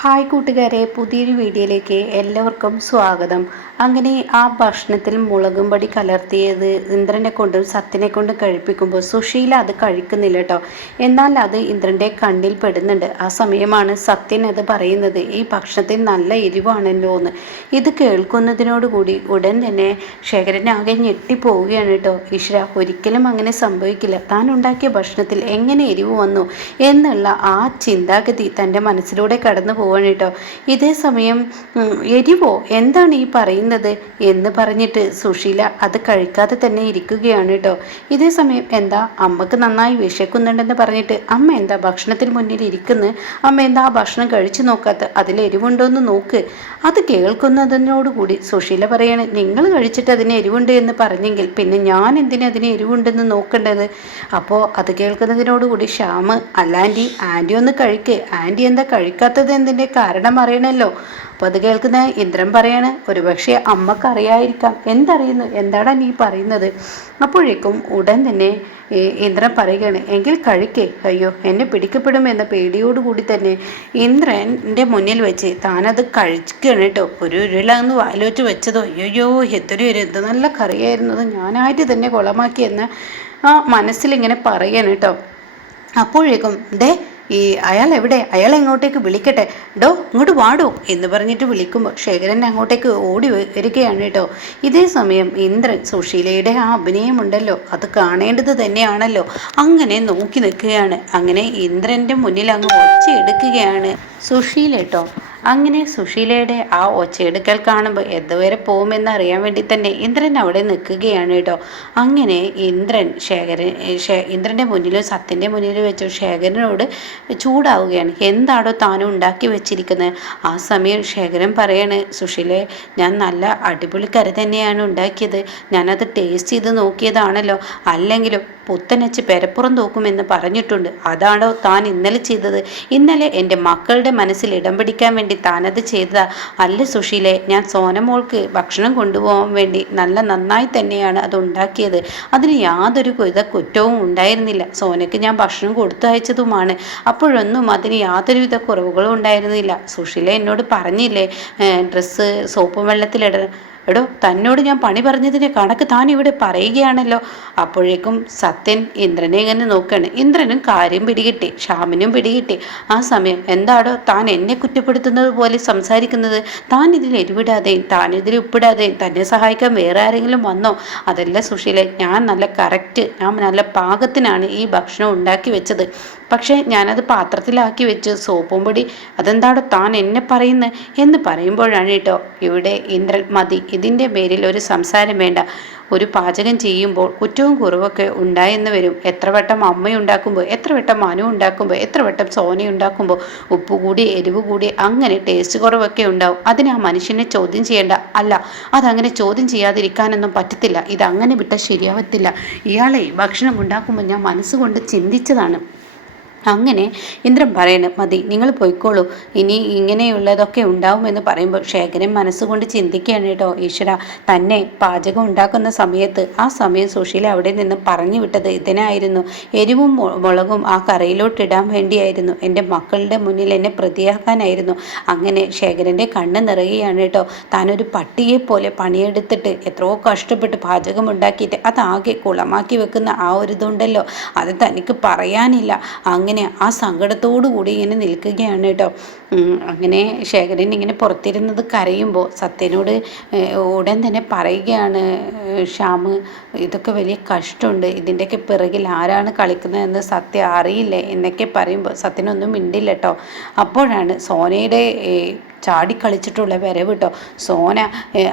Hi കൂട്ടുകാരെ, പുതിയൊരു വീഡിയോയിലേക്ക് എല്ലാവർക്കും സ്വാഗതം. അങ്ങനെ ആ ഭക്ഷണത്തിൽ മുളകും പൊടി കലർത്തിയത് ഇന്ദ്രനെ കൊണ്ടും സത്യനെ കൊണ്ടും കഴിപ്പിക്കുമ്പോൾ സുശീല അത് കഴിക്കുന്നില്ല കേട്ടോ. എന്നാൽ അത് ഇന്ദ്രൻ്റെ കണ്ണിൽ പെടുന്നുണ്ട്. ആ സമയമാണ് സത്യൻ അത് പറയുന്നത്, ഈ ഭക്ഷണത്തിൽ നല്ല എരിവാണല്ലോ എന്ന്. ഇത് കേൾക്കുന്നതിനോടുകൂടി ഉടൻ തന്നെ ശേഖരനാകെ ഞെട്ടിപ്പോവുകയാണ് കേട്ടോ. ഈശ്വര, ഒരിക്കലും അങ്ങനെ സംഭവിക്കില്ല, താൻ ഉണ്ടാക്കിയ ഭക്ഷണത്തിൽ എങ്ങനെ എരിവ് വന്നു എന്നുള്ള ആ ചിന്താഗതി തൻ്റെ മനസ്സിലൂടെ കടന്നു പോവാണ് കേട്ടോ. ഇതേ സമയം എരിവോ, എന്താണ് ഈ പറയുന്നത് എന്ന് പറഞ്ഞിട്ട് സുശീല അത് കഴിക്കാതെ തന്നെ ഇരിക്കുകയാണ് കേട്ടോ. ഇതേ സമയം എന്താ അമ്മക്ക് നന്നായി വിശക്കുന്നുണ്ടെന്ന് പറഞ്ഞിട്ട് അമ്മ എന്താ ഭക്ഷണത്തിന് മുന്നിൽ ഇരിക്കുന്നു, അമ്മ എന്താ ആ ഭക്ഷണം കഴിച്ചു നോക്കാത്ത, അതിൽ എരിവുണ്ടോയെന്ന് നോക്ക്. അത് കേൾക്കുന്നതിനോടുകൂടി സുശീല പറയാണ്, നിങ്ങൾ കഴിച്ചിട്ട് അതിന് എരിവുണ്ട് എന്ന് പറഞ്ഞെങ്കിൽ പിന്നെ ഞാൻ എന്തിനു അതിന് എരിവുണ്ടെന്ന് നോക്കേണ്ടത്. അപ്പോൾ അത് കേൾക്കുന്നതിനോടുകൂടി ശ്യാമ്, അല്ല ആൻറ്റി ഒന്ന് കഴിക്ക്, ആൻറ്റി എന്താ കഴിക്കാത്തത് എന്തിൻ്റെ കാരണം അറിയണമല്ലോ. അപ്പോൾ അത് കേൾക്കുന്ന ഇന്ദ്രൻ പറയാണ്, ഒരുപക്ഷെ അമ്മക്കറിയായിരിക്കാം. എന്തറിയുന്നു, എന്താണ് നീ പറയുന്നത്? അപ്പോഴേക്കും ഉടൻ തന്നെ ഇന്ദ്രൻ പറയുകയാണ്, എങ്കിൽ കഴിക്കേ. അയ്യോ, എന്നെ പിടിക്കപ്പെടുമെന്ന പേടിയോടുകൂടി തന്നെ ഇന്ദ്രൻ്റെ മുന്നിൽ വെച്ച് താനത് കഴിക്കുകയാണ് കേട്ടോ. ഒരു ഉരുളന്ന് വായിലോച്ച് വെച്ചതോ, അയ്യോ എന്ത് നല്ല കറിയായിരുന്നത്, ഞാനായിട്ട് തന്നെ കുളമാക്കിയെന്ന് ആ മനസ്സിലിങ്ങനെ പറയാണ് കേട്ടോ. അപ്പോഴേക്കും അയാൾ എവിടെ, അയാൾ എങ്ങോട്ടേക്ക് വിളിക്കട്ടെ, ഡോ ഇങ്ങോട്ട് വാടോ എന്ന് പറഞ്ഞിട്ട് വിളിക്കുമ്പോൾ ശേഖരൻ അങ്ങോട്ടേക്ക് ഓടി വരികയാണ് കേട്ടോ. ഇതേ സമയം ഇന്ദ്രൻ സുശീലയുടെ ആ അഭിനയമുണ്ടല്ലോ, അത് കാണേണ്ടത് തന്നെയാണല്ലോ. അങ്ങനെ നോക്കി നിൽക്കുകയാണ്. അങ്ങനെ ഇന്ദ്രൻ്റെ മുന്നിൽ അങ്ങ് ഒച്ചയെടുക്കുകയാണ് സുശീല കേട്ടോ. അങ്ങനെ സുശീലയുടെ ആ ഒച്ചയെടുക്കൽ കാണുമ്പോൾ എതുവരെ പോകുമെന്ന് അറിയാൻ വേണ്ടി തന്നെ ഇന്ദ്രൻ അവിടെ നിൽക്കുകയാണ് കേട്ടോ. അങ്ങനെ ഇന്ദ്രൻ്റെ മുന്നിലും സത്യൻ്റെ മുന്നിലും വെച്ച് ശേഖരനോട് ചൂടാവുകയാണ്. എന്താണോ താനും ഉണ്ടാക്കി വെച്ചിരിക്കുന്നത്. ആ സമയം ശേഖരൻ പറയാണ്, സുശീലെ, ഞാൻ നല്ല അടിപൊളി കറി തന്നെയാണ് ഉണ്ടാക്കിയത്, ഞാനത് ടേസ്റ്റ് ചെയ്ത് നോക്കിയതാണല്ലോ, അല്ലെങ്കിലും പുത്തനച്ച് പെരപ്പുറം തൂക്കുമെന്ന് പറഞ്ഞിട്ടുണ്ട്, അതാണോ താൻ ഇന്നലെ ചെയ്തത്? ഇന്നലെ എൻ്റെ മക്കളുടെ മനസ്സിൽ ഇടം പിടിക്കാൻ വേണ്ടി താനത് ചെയ്തതാ അല്ല സുശീലെ? ഞാൻ സോനമോൾക്ക് ഭക്ഷണം കൊണ്ടുപോകാൻ വേണ്ടി നന്നായി തന്നെയാണ് അത് ഉണ്ടാക്കിയത്, അതിന് യാതൊരു കുറ്റവും ഉണ്ടായിരുന്നില്ല. സോനയ്ക്ക് ഞാൻ ഭക്ഷണം കൊടുത്തയച്ചതുമാണ്, അപ്പോഴൊന്നും അതിന് യാതൊരുവിധ കുറവുകളും ഉണ്ടായിരുന്നില്ല. സുശീല എന്നോട് പറഞ്ഞില്ലേ ഡ്രസ്സ് സോപ്പും വെള്ളത്തിലിട. എടോ, തന്നോട് ഞാൻ പണി പറഞ്ഞതിൻ്റെ കണക്ക് താൻ ഇവിടെ പറയുകയാണല്ലോ. അപ്പോഴേക്കും സത്യൻ ഇന്ദ്രനെ ഇങ്ങനെ നോക്കുകയാണ്. ഇന്ദ്രനും കാര്യം പിടികിട്ടി, ശ്യാമിനും പിടികിട്ടി. ആ സമയം എന്താടോ താൻ എന്നെ കുറ്റപ്പെടുത്തുന്നത് പോലെ സംസാരിക്കുന്നത്? താൻ ഇതിൽ എരിവിടാതെയും താൻ ഇതിൽ ഉപ്പിടാതെയും തന്നെ സഹായിക്കാൻ വേറെ ആരെങ്കിലും വന്നോ? അതല്ല സുശീലെ, ഞാൻ നല്ല പാകത്തിനാണ് ഈ ഭക്ഷണം ഉണ്ടാക്കി വെച്ചത്. പക്ഷേ ഞാനത് പാത്രത്തിലാക്കി വെച്ച് സോപ്പും പൊടി, അതെന്താടോ താൻ എന്നെ പറയുന്നത് എന്ന് പറയുമ്പോഴാണ് കേട്ടോ ഇവിടെ ഇന്ദ്രൻ, മതി, ഇതിൻ്റെ പേരിൽ ഒരു സംസാരം വേണ്ട. ഒരു പാചകം ചെയ്യുമ്പോൾ കുറ്റവും കുറവൊക്കെ ഉണ്ടായെന്ന് വരും. എത്ര വട്ടം അമ്മയുണ്ടാക്കുമ്പോൾ, എത്ര വട്ടം മനു ഉണ്ടാക്കുമ്പോൾ, എത്ര വട്ടം സോന ഉണ്ടാക്കുമ്പോൾ ഉപ്പ് കൂടി എരിവ് കൂടി അങ്ങനെ ടേസ്റ്റ് കുറവൊക്കെ ഉണ്ടാവും. അതിന് ആ മനുഷ്യനെ ചോദ്യം ചെയ്യേണ്ട. അല്ല, അതങ്ങനെ ചോദ്യം ചെയ്യാതിരിക്കാനൊന്നും പറ്റത്തില്ല. ഇതങ്ങനെ വിട്ടാൽ ശരിയാവത്തില്ല. ഇയാളെ ഭക്ഷണം ഉണ്ടാക്കുമ്പോൾ ഞാൻ മനസ്സുകൊണ്ട് ചിന്തിച്ചതാണ്. അങ്ങനെ ഇന്ദ്രൻ പറയണം, മതി, നിങ്ങൾ പോയിക്കോളൂ, ഇനി ഇങ്ങനെയുള്ളതൊക്കെ ഉണ്ടാവുമെന്ന് പറയുമ്പോൾ ശേഖരൻ മനസ്സുകൊണ്ട് ചിന്തിക്കുകയാണ് കേട്ടോ. ഈശ്വര, തന്നെ പാചകം ഉണ്ടാക്കുന്ന സമയത്ത് ആ സമയം സുശീല അവിടെ നിന്ന് പറഞ്ഞു വിട്ടത് ഇതിനായിരുന്നു. എരിവും മുളകും ആ കറിയിലോട്ടിടാൻ വേണ്ടിയായിരുന്നു, എൻ്റെ മക്കളുടെ മുന്നിൽ എന്നെ പ്രതിയാക്കാനായിരുന്നു. അങ്ങനെ ശേഖരൻ്റെ കണ്ണ് നിറയുകയാണ് കേട്ടോ. താനൊരു പട്ടിയെ പോലെ പണിയെടുത്തിട്ട് എത്രയോ കഷ്ടപ്പെട്ട് പാചകം ഉണ്ടാക്കിയിട്ട് അതാകെ കുളമാക്കി വെക്കുന്ന ആ ഒരു ഇതുണ്ടല്ലോ, അത് തനിക്ക് പറയാനില്ല. അങ്ങനെ ആ സങ്കടത്തോടു കൂടി ഇങ്ങനെ നിൽക്കുകയാണ് കേട്ടോ. അങ്ങനെ ശേഖരൻ ഇങ്ങനെ പുറത്തിരുന്നത് കരയുമ്പോൾ സത്യനോട് ഉടൻ തന്നെ പറയുകയാണ്, ശ്യാമ്, ഇതൊക്കെ വലിയ കഷ്ടമുണ്ട്, ഇതിൻ്റെയൊക്കെ പിറകിൽ ആരാണ് കളിക്കുന്നതെന്ന് സത്യം അറിയില്ലേ എന്നൊക്കെ പറയുമ്പോൾ സത്യനൊന്നും മിണ്ടില്ല കേട്ടോ. അപ്പോഴാണ് സോനയുടെ ചാടിക്കളിച്ചിട്ടുള്ള വരവ് കേട്ടോ. സോന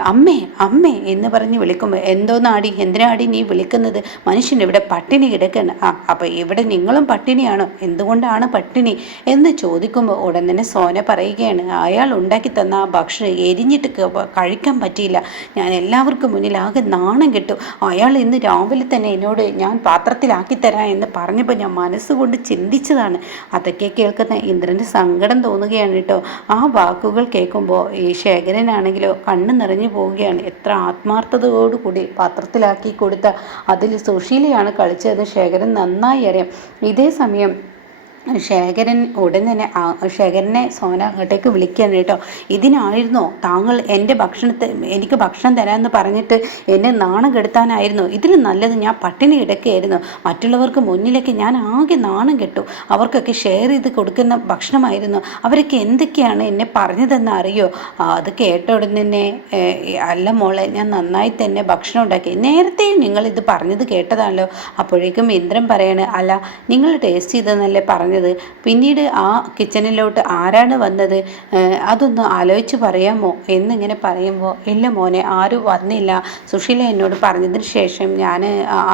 അമ്മേ അമ്മേ എന്ന് പറഞ്ഞ് വിളിക്കുമ്പോൾ, എന്തോന്നാടി, എന്തിനാടി നീ വിളിക്കുന്നത്? മനുഷ്യൻ ഇവിടെ പട്ടിണി കിടക്കുകയാണ്. അപ്പം ഇവിടെ നിങ്ങളും പട്ടിണിയാണോ? എന്തുകൊണ്ടാണ് പട്ടിണി എന്ന് ചോദിക്കുമ്പോൾ ഉടൻ തന്നെ സോന പറയുകയാണ്, അയാൾ ഉണ്ടാക്കി തന്ന ആ ഭക്ഷണം എരിഞ്ഞിട്ട് കഴിക്കാൻ പറ്റിയില്ല, ഞാൻ എല്ലാവർക്കും മുന്നിൽ ആകെ നാണം കെട്ടു. അയാൾ ഇന്ന് രാവിലെ തന്നെ എന്നോട് ഞാൻ പാത്രത്തിലാക്കി തരാം എന്ന് പറഞ്ഞപ്പോൾ ഞാൻ മനസ്സുകൊണ്ട് ചിന്തിച്ചതാണ്. അതൊക്കെ കേൾക്കുന്ന ഇന്ദ്രൻ്റെ സങ്കടം തോന്നുകയാണ് കേട്ടോ. ആ വാക്കുകൾ കേൾക്കുമ്പോൾ ഈ ശേഖരനാണെങ്കിലോ കണ്ണ് നിറഞ്ഞു പോവുകയാണ്. എത്ര ആത്മാർത്ഥതയോടുകൂടി പാത്രത്തിലാക്കി കൊടുത്ത അതിൽ സുശീലയാണ് കളിച്ചതെന്ന് ശേഖരൻ നന്നായി അറിയാം. ഇതേ സമയം ശേഖരൻ ഉടൻ തന്നെ ശേഖരനെ സോന അങ്ങോട്ടേക്ക് വിളിക്കുകയാണ് കേട്ടോ. ഇതിനായിരുന്നോ താങ്കൾ എൻ്റെ എനിക്ക് ഭക്ഷണം തരാമെന്ന് പറഞ്ഞിട്ട് എന്നെ നാണം കെടുത്താനായിരുന്നു? ഇതിൽ നല്ലത് ഞാൻ പട്ടിണി കിടക്കുകയായിരുന്നു. മറ്റുള്ളവർക്ക് മുന്നിലേക്ക് ഞാൻ ആകെ നാണം കെട്ടു. അവർക്കൊക്കെ ഷെയർ ചെയ്ത് കൊടുക്കുന്ന ഭക്ഷണമായിരുന്നു. അവരൊക്കെ എന്തൊക്കെയാണ് എന്നെ പറഞ്ഞതെന്ന് അറിയോ? അത് കേട്ട ഉടൻ തന്നെ അല്ല മോളെ, ഞാൻ നന്നായി തന്നെ ഭക്ഷണം ഉണ്ടാക്കി. നേരത്തെ നിങ്ങളിത് പറഞ്ഞത് കേട്ടതാണല്ലോ. അപ്പോഴേക്കും ഇന്ദ്രൻ പറയാണ്, അല്ല നിങ്ങൾ ടേസ്റ്റ് ചെയ്തെന്നല്ലേ പറഞ്ഞത്? പിന്നീട് ആ കിച്ചണിലോട്ട് ആരാണ് വന്നത്, അതൊന്ന് ആലോചിച്ച് പറയാമോ എന്നിങ്ങനെ പറയുമ്പോൾ, ഇല്ല മോനെ, ആരും വന്നില്ല. സുശീല എന്നോട് പറഞ്ഞതിന് ശേഷം ഞാൻ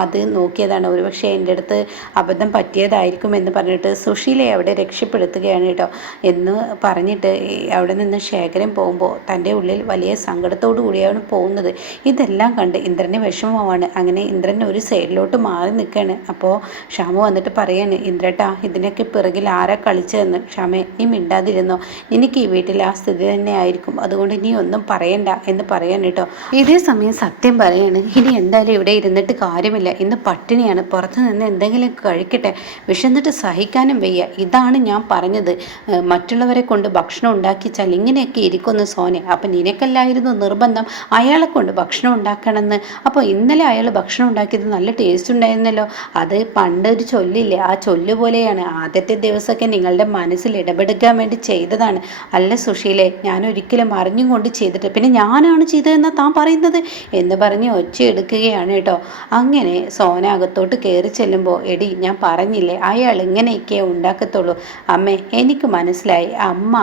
അത് നോക്കിയതാണ്. ഒരുപക്ഷെ എൻ്റെ അടുത്ത് അബദ്ധം പറ്റിയതായിരിക്കും എന്ന് പറഞ്ഞിട്ട് സുശീലയെ അവിടെ രക്ഷപ്പെടുത്തുകയാണ് കേട്ടോ. എന്ന് പറഞ്ഞിട്ട് അവിടെ നിന്ന് ശേഖരൻ പോകുമ്പോൾ തൻ്റെ ഉള്ളിൽ വലിയ സങ്കടത്തോടു കൂടിയാണ് പോകുന്നത്. ഇതെല്ലാം കണ്ട് ഇന്ദ്രന് വിഷമമാണ്. അങ്ങനെ ഇന്ദ്രൻ ഒരു സൈഡിലോട്ട് മാറി നിൽക്കുകയാണ്. അപ്പോൾ ഷാമു വന്നിട്ട് പറയാണ്, ഇന്ദ്രട്ടാ, ഇതിനൊക്കെ പിറകിൽ ആരാ കളിച്ചതെന്ന്? ക്ഷമേ, നീ മിണ്ടാതിരുന്നോ? എനിക്ക് ഈ വീട്ടിൽ ആ സ്ഥിതി തന്നെ ആയിരിക്കും, അതുകൊണ്ട് നീ ഒന്നും പറയണ്ട എന്ന് പറയാൻ കേട്ടോ. ഇതേ സമയം സത്യം പറയാണ്, ഇനി എന്തായാലും ഇവിടെ ഇരുന്നിട്ട് കാര്യമില്ല, ഇന്ന് പട്ടിണിയാണ്, പുറത്ത് നിന്ന് എന്തെങ്കിലും കഴിക്കട്ടെ, വിശന്നിട്ട് സഹിക്കാനും വയ്യ. ഇതാണ് ഞാൻ പറഞ്ഞത്, മറ്റുള്ളവരെ കൊണ്ട് ഭക്ഷണം ഉണ്ടാക്കിച്ചാൽ ഇങ്ങനെയൊക്കെ ഇരിക്കുന്നു സോനെ. അപ്പം നിനക്കല്ലായിരുന്നു നിർബന്ധം അയാളെ കൊണ്ട് ഭക്ഷണം ഉണ്ടാക്കണമെന്ന്? അപ്പോൾ ഇന്നലെ അയാൾ ഭക്ഷണം ഉണ്ടാക്കിയത് നല്ല ടേസ്റ്റ് ഉണ്ടായിരുന്നല്ലോ. അത് പണ്ടൊരു ചൊല്ലില്ലേ, ആ ചൊല്ല് പോലെയാണ്. ആദ്യത്തെ ദിവസമൊക്കെ നിങ്ങളുടെ മനസ്സിൽ ഇടപെടുക്കാൻ വേണ്ടി ചെയ്തതാണ്. അല്ല സുശീലേ, ഞാൻ ഒരിക്കലും അറിഞ്ഞും കൊണ്ട് ചെയ്തിട്ട് പിന്നെ ഞാനാണ് ചെയ്തതെന്നാണ് താൻ പറയുന്നത് എന്ന് പറഞ്ഞ് ഒച്ച എടുക്കുകയാണ് കേട്ടോ. അങ്ങനെ സോന അകത്തോട്ട് കയറി ചെല്ലുമ്പോൾ, എടി ഞാൻ പറഞ്ഞില്ലേ അയാൾ ഇങ്ങനെയൊക്കെ ഉണ്ടാക്കത്തുള്ളൂ. അമ്മേ, എനിക്ക് മനസ്സിലായി, അമ്മ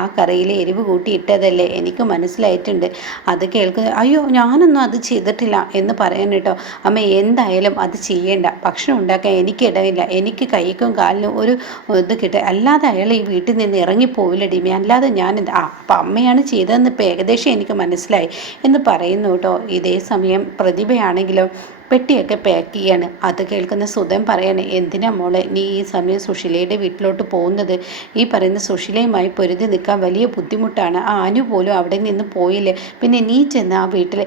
ആ കറിയിൽ എരിവ് കൂട്ടി ഇട്ടതല്ലേ, എനിക്ക് മനസ്സിലായിട്ടുണ്ട്. അത് കേൾക്കുന്ന, അയ്യോ ഞാനൊന്നും അത് ചെയ്തിട്ടില്ല എന്ന് പറയാൻ കേട്ടോ. അമ്മ എന്തായാലും അത് ചെയ്യേണ്ട, ഭക്ഷണം ഉണ്ടാക്കാൻ എനിക്ക് ഇടമില്ല, എനിക്ക് കൈക്കും കാലിനും ഒരു ഇത് കിട്ടുക, അല്ലാതെ അയാൾ ഈ വീട്ടിൽ നിന്ന് ഇറങ്ങിപ്പോവില്ല ഡിമി, അല്ലാതെ ഞാൻ അപ്പം അമ്മയാണ് ചെയ്തതെന്ന് ഇപ്പം ഏകദേശം എനിക്ക് മനസ്സിലായി എന്ന് പറയുന്നു കേട്ടോ. ഇതേ സമയം പ്രതിഭയാണെങ്കിലോ പെട്ടിയൊക്കെ പാക്ക് ചെയ്യാണ്. അത് കേൾക്കുന്ന സുധൻ പറയാണ്, എന്തിനാ മോളെ നീ ഈ സമയം സുശീലയുടെ വീട്ടിലോട്ട് പോകുന്നത്? ഈ പറയുന്ന സുശീലയുമായി പൊരുതി നിൽക്കാൻ വലിയ ബുദ്ധിമുട്ടാണ്. ആ അനു പോലും അവിടെ നിന്ന് പോയില്ലേ, പിന്നെ നീ ചെന്ന് ആ വീട്ടിൽ,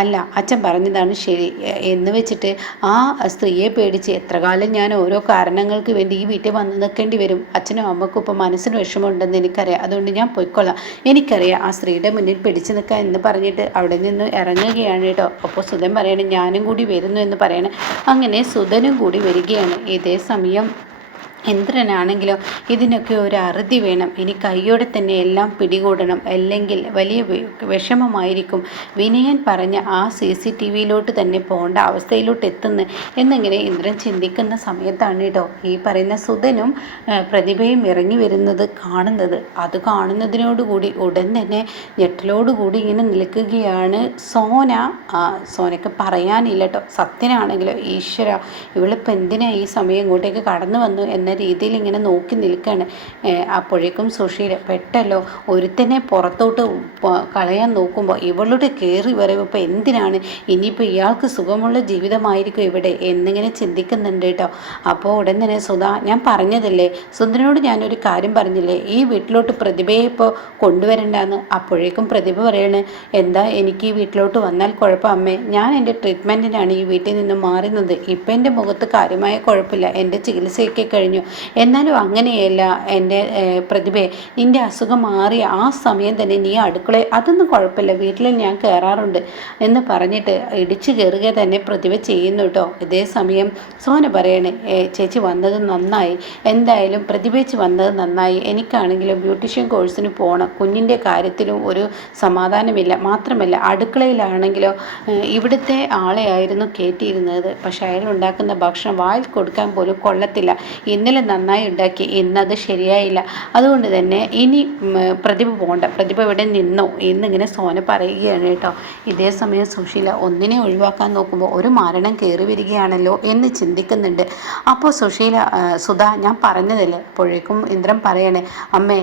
അല്ല അച്ഛൻ പറഞ്ഞതാണ് ശരി എന്ന് വെച്ചിട്ട് ആ സ്ത്രീയെ പേടിച്ച് എത്ര കാലം ഞാൻ ഓരോ കാരണങ്ങൾക്ക് വേണ്ടി ഈ വീട്ടിൽ വന്ന് നിൽക്കേണ്ടി വരും. അച്ഛനും അമ്മക്കും ഇപ്പോൾ മനസ്സിന് വിഷമമുണ്ടെന്ന് എനിക്കറിയാം, അതുകൊണ്ട് ഞാൻ പോയിക്കൊള്ളാം, എനിക്കറിയാം ആ സ്ത്രീയുടെ മുന്നിൽ പിടിച്ചു നിൽക്കാം എന്ന് പറഞ്ഞിട്ട് അവിടെ നിന്ന് ഇറങ്ങുകയാണ് കേട്ടോ. അപ്പോൾ സുധൻ പറയാണ്, ഞാനും കൂടി വരുന്നു എന്ന് പറയണേ. അങ്ങനെ സുധനും കൂടി വരികയാണ്. ഇതേ സമയം ഇന്ദ്രനാണെങ്കിലോ ഇതിനൊക്കെ ഒരു അറുതി വേണം, ഇനി കയ്യോടെ തന്നെ എല്ലാം പിടികൂടണം, അല്ലെങ്കിൽ വലിയ വിഷമമായിരിക്കും. വിനയൻ പറഞ്ഞ ആ CCTVയിലോട്ട് തന്നെ പോകേണ്ട അവസ്ഥയിലോട്ട് എത്തുന്നു എന്നിങ്ങനെ ഇന്ദ്രൻ ചിന്തിക്കുന്ന സമയത്താണ് കേട്ടോ ഈ പറയുന്ന സുധനും പ്രതിഭയും ഇറങ്ങി വരുന്നത് കാണുന്നത്. അത് കാണുന്നതിനോടുകൂടി ഉടൻ തന്നെ ഞെട്ടലോടുകൂടി ഇങ്ങനെ നിൽക്കുകയാണ് സോന. സോനയ്ക്ക് പറയാനില്ല കേട്ടോ. സത്യനാണെങ്കിലോ, ഈശ്വര, ഇവളിപ്പോൾ എന്തിനാ ഈ സമയം ഇങ്ങോട്ടേക്ക് കടന്നു വന്നു എന്ന രീതിയിൽ ഇങ്ങനെ നോക്കി നിൽക്കുകയാണ്. അപ്പോഴേക്കും സുശീല പെട്ടല്ലോ, ഒരുത്തനെ പുറത്തോട്ട് കളയാൻ നോക്കുമ്പോൾ ഇവളുടെ കയറി വരവ് ഇപ്പോൾ എന്തിനാണ്, ഇനിയിപ്പോൾ ഇയാൾക്ക് സുഖമുള്ള ജീവിതമായിരിക്കും ഇവിടെ എന്നിങ്ങനെ ചിന്തിക്കുന്നുണ്ട് കേട്ടോ. അപ്പോൾ ഉടൻ തന്നെ സുധാ, ഞാൻ പറഞ്ഞതല്ലേ, സുന്ദരനോട് ഞാനൊരു കാര്യം പറഞ്ഞില്ലേ, ഈ വീട്ടിലോട്ട് പ്രതിഭയെ ഇപ്പോൾ കൊണ്ടുവരണ്ടെന്ന്. അപ്പോഴേക്കും പ്രതിഭ പറയാണ്, എന്താ എനിക്ക് ഈ വീട്ടിലോട്ട് വന്നാൽ കുഴപ്പം അമ്മേ, ഞാൻ എൻ്റെ ട്രീറ്റ്മെൻറ്റിനാണ് ഈ വീട്ടിൽ നിന്ന് മാറുന്നത്, ഇപ്പം എൻ്റെ മുഖത്ത് കാര്യമായ കുഴപ്പമില്ല, എൻ്റെ ചികിത്സയൊക്കെ കഴിഞ്ഞു. എന്നാലും അങ്ങനെയല്ല എൻ്റെ പ്രതിഭയെ, നിൻ്റെ അസുഖം മാറിയ ആ സമയം തന്നെ നീ അടുക്കള, അതൊന്നും കുഴപ്പമില്ല, വീട്ടിൽ ഞാൻ കയറാറുണ്ട് എന്ന് പറഞ്ഞിട്ട് ഇടിച്ചു കയറുക തന്നെ പ്രതിഭ ചെയ്യുന്നു കേട്ടോ. ഇതേ സമയം സോന പറയണേ, ചേച്ചി വന്നത് നന്നായി, എന്തായാലും പ്രതിഭേച്ച് വന്നത് നന്നായി, എനിക്കാണെങ്കിലും ബ്യൂട്ടീഷ്യൻ കോഴ്സിന് പോകണം, കുഞ്ഞിൻ്റെ കാര്യത്തിലും ഒരു സമാധാനമില്ല, മാത്രമല്ല അടുക്കളയിലാണെങ്കിലോ ഇവിടുത്തെ ആളെയായിരുന്നു കയറ്റിയിരുന്നത്, പക്ഷെ അയാൾ ഉണ്ടാക്കുന്ന ഭക്ഷണം വായിൽ കൊടുക്കാൻ പോലും കൊള്ളത്തില്ല, ഇന്നലെ നന്നായി ഉണ്ടാക്കി, ഇന്നത് ശരിയായില്ല, അതുകൊണ്ട് തന്നെ ഇനി പ്രതിഭ പോകണ്ട, പ്രതിഭ ഇവിടെ നിന്നോ എന്നിങ്ങനെ സോന പറയുകയാണ് കേട്ടോ. ഇതേ സമയം സുശീല ഒന്നിനെ ഒഴിവാക്കാൻ നോക്കുമ്പോൾ ഒരു മരണം കയറി വരികയാണല്ലോ എന്ന് ചിന്തിക്കുന്നുണ്ട്. അപ്പോൾ സുശീല, സുധാ ഞാൻ പറഞ്ഞതല്ലേ. അപ്പോഴേക്കും ഇന്ദ്രൻ പറയണേ, അമ്മേ,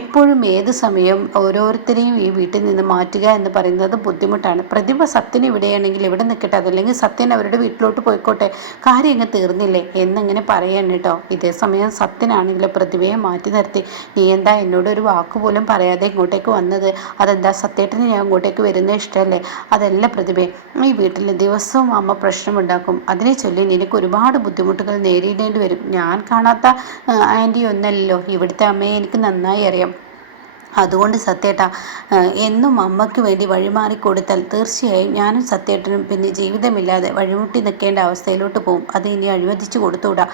എപ്പോഴും ഏത് സമയം ഓരോരുത്തരെയും ഈ വീട്ടിൽ നിന്ന് മാറ്റുക എന്ന് പറയുന്നത് ബുദ്ധിമുട്ടാണ്. പ്രതിഭ സത്യന് ഇവിടെയാണെങ്കിൽ ഇവിടെ നിൽക്കട്ടെ, അതല്ലെങ്കിൽ സത്യൻ അവരുടെ വീട്ടിലോട്ട് പോയിക്കോട്ടെ, കാര്യം അങ്ങ് തീർന്നില്ലേ എന്നിങ്ങനെ പറയാൻ കേട്ടോ. ഇതേ ഇതേസമയം സത്യനാണെങ്കിൽ പ്രതിഭയെ മാറ്റി നിർത്തി. നീ എന്താ എന്നോട് ഒരു വാക്ക് പോലും പറയാതെ ഇങ്ങോട്ടേക്ക് വന്നത്? അതെന്താ സത്യേട്ടന് ഞാൻ ഇങ്ങോട്ടേക്ക് വരുന്നത് ഇഷ്ടമല്ലേ? അതല്ല പ്രതിഭയെ, ഈ വീട്ടിൽ ദിവസവും അമ്മ പ്രശ്നമുണ്ടാക്കും. അതിനെ ചൊല്ലി നിനക്ക് ഒരുപാട് ബുദ്ധിമുട്ടുകൾ നേരിടേണ്ടി വരും. ഞാൻ കാണാത്ത ആൻറ്റി ഒന്നല്ലല്ലോ, ഇവിടുത്തെ അമ്മയെ എനിക്ക് നന്നായി അറിയാം. അതുകൊണ്ട് സത്യേട്ടാ, എന്നും അമ്മയ്ക്ക് വേണ്ടി വഴിമാറി കൊടുത്താൽ തീർച്ചയായും ഞാനും സത്യേട്ടനും പിന്നെ ജീവിതമില്ലാതെ വഴിമുട്ടി നിൽക്കേണ്ട അവസ്ഥയിലോട്ട് പോകും. അത് ഇനി അഴിമതിച്ചു കൊടുത്തുകൂടാ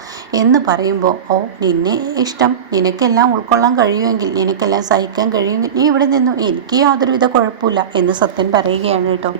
എന്ന് പറയുമ്പോൾ, ഓ നിന്നെ ഇഷ്ടം, നിനക്കെല്ലാം ഉൾക്കൊള്ളാൻ കഴിയുമെങ്കിൽ, നിനക്കെല്ലാം സഹിക്കാൻ കഴിയുമെങ്കിൽ നീ ഇവിടെ നിന്നു, എനിക്ക് യാതൊരുവിധ കുഴപ്പമില്ല എന്ന് സത്യൻ പറയുകയാണ് കേട്ടോ.